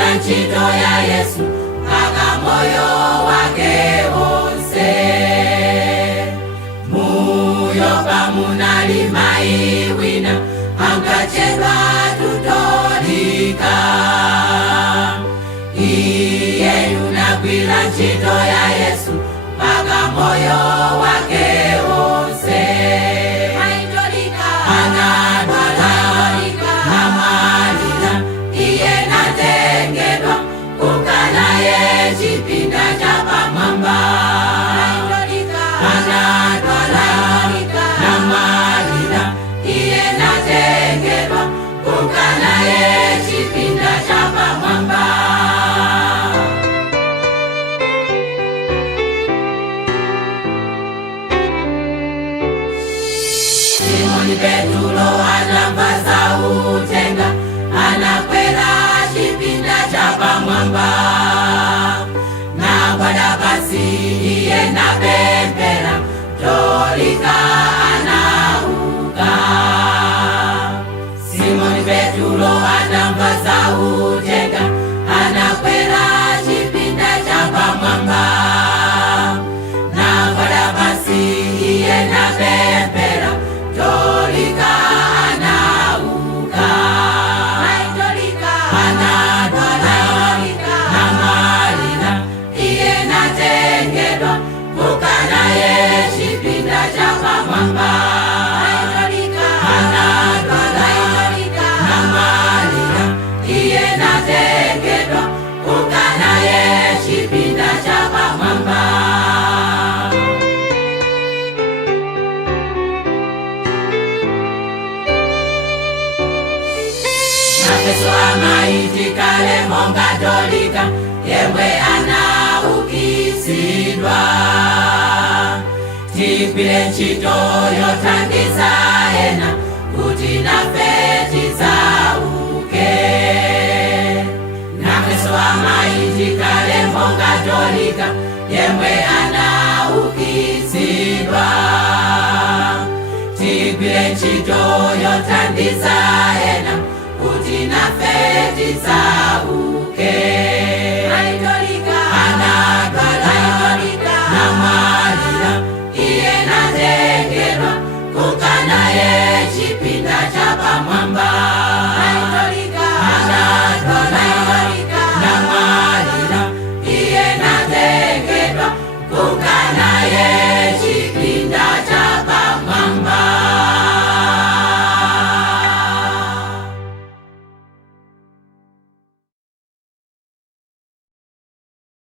anagwira ntchito ya Yesu mpaka moyo wake wonse. Muyo pamunali mayi wina ankatchedwa Tutolika. Iye anagwira ntchito ya Yesu mpaka moyo wake wonse. Anadwala namwalira, iye anatengedwa kukanaye chipinda cha pamwamba. Anadwala namwalira, iye anatengedwa kukanaye chipinda cha pamwamba. Simoni Petro anamva sautenga, anakwera chipinda cha pamwamba. Nagwada pasi iye napemphera, Tutolika anauka. Simoni Petro anamva sautenga, anakwera chipinda cha pamwamba. Nagwada pasi iye napemphera, Tutolika anauka. Anadwala namwalira, iye anatengedwa kukanaye chipinda cha pamwamba. Anadwala namwalira, iye anatengedwa kukanaye chipinda cha pamwamba. Yesu amaitikale monga Tutolika, yemwe anaukitsidwa. Tigwire ntchito yothandiza ena kuti nafe tidzauke. Yesu amaitikale monga Tutolika, yemwe anaukitsidwa. Tigwire ntchito yothandiza ena kuti nafe tidzauke.